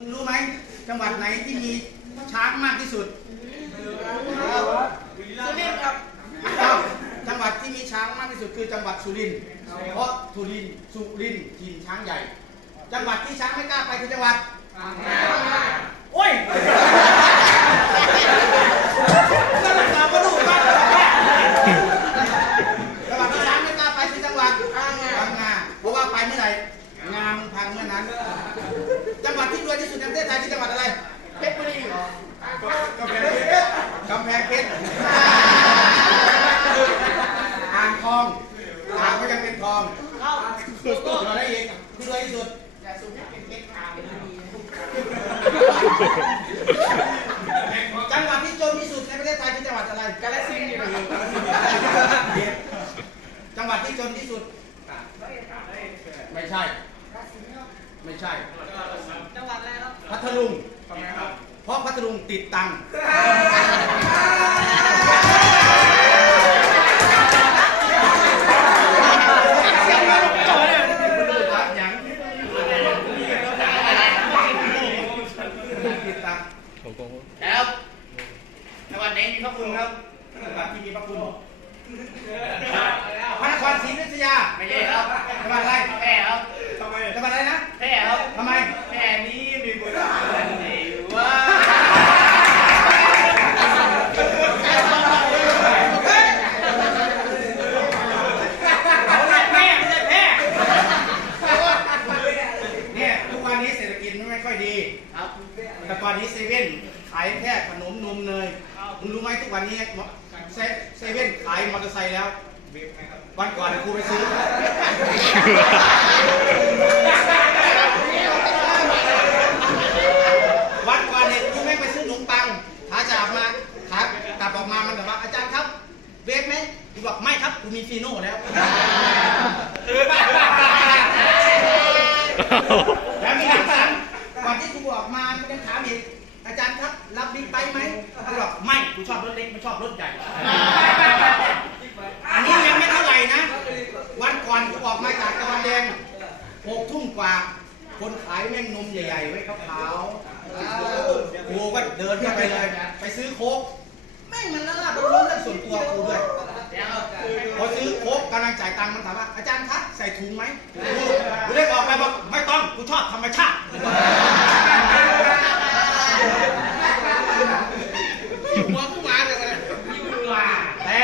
รู้ไหมจังหวัดไหนที่มีช้างมากที่สุดสุรินทร์ครับอ้าวจังหวัดที่มีช้างมากที่สุดคือจังหวัดสุรินทร์เพราะสุรินทร์สุรินทร์ถิ่นช้างใหญ่ จังหวัดที่ช้างไม่กล้าไปคือจังหวัดโอ้ยก็หลังตามก็ดูกันจังหวัดที่ช้างไม่กล้าไปคือจังหวัดพังงาเพราะว่าไปเมื่อไหร่งามพังเมื่อนั้นจังหวัด ที่รวยที่สุดในประเทศไทยคือจังหวัดอะไร เพชรบุรีกำแพงเพชรกำแพงเพชรอ่างทองอ่างก็ยังเป็นทองเข้าเราได้อีกที่รวยที่สุดอย่าสูงให้เป็นเพชรขาวเป็นดีจังหวัดที่จนที่สุดในประเทศไทยคือจังหวัดอะไรกาลสินธุ์อยู่นะครับจังหวัดที่จนที่สุด ไม่ใช่ ไม่ใช่ จังหวัดอะไรครับ พัทลุง เพราะพัทลุงติดตังค์ติดตังค์แล้วจังหวัดไหนมีพระคุณครับจังหวัดที่มีพระคุณพระนครศรีอยุธยา ไม่ใช่ครับ จังหวัดอะไร แพร่ครับ จังหวัดอะไรนะ แพร่ครับ ทำไม แพร่นี้มีบุญคุณไหนวะ เขาเรียกแม่ไม่ใช่แพ้เนี่ยทุกวันนี้เศรษฐกิจมันไม่ค่อยดี ครับ แต่ก่อนนี้เซเว่นขายแค่ขนมนมเนยมึงรู้ไหมทุกวันนี้เซเซเว่นขายมอเตอร์ไซค์แล้ว วันก่อนครูไปซื้อวันก่อนเนี่ยครูไม่ไปซื้อขนมปังขาจะออกมาขากลับออกมามันแบบว่าอาจารย์ครับ เวฟไหมครูบอกไม่ครับครูมีฟีโน่แล้ว ไบค์ไหมครูบอกไม่กูชอบรถเล็กไม่ชอบรถใหญ่อันนี้ยังไม่เท่าไหร่นะ วันก่อนกูออกมาจากตะวันแดงหกทุ่มกว่า คนขายแม่งนมใหญ่ๆไว้ขาวๆกูก็เดินเข้าไปเลย ไปซื้อโค้กแม่งมันน่ารักมันรู้เรื่องส่วนตัวกูด้วยแล้วพอซื้อโค้กกำลังจ่ายตังค์มันถามว่าอาจารย์ครับใส่ถุงไหมกูกูได้บอกไปบอกไม่ต้องกูชอบธรรมชาติหัวกูมาเลยแต่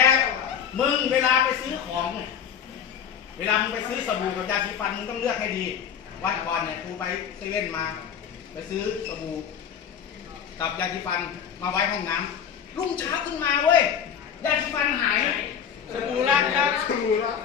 มึงเวลาไปซื้อของเนี่ย เวลามึงไปซื้อสบู่กับยาสีฟันมึงต้องเลือกให้ดี วันก่อนเนี่ยกูไปเซเว่นมา ไปซื้อสบู่กับยาสีฟันมาไว้ห้องน้ำรุ่งเช้าขึ้นมาเว้ยยาสีฟันหายสบู่รักสบู่รัก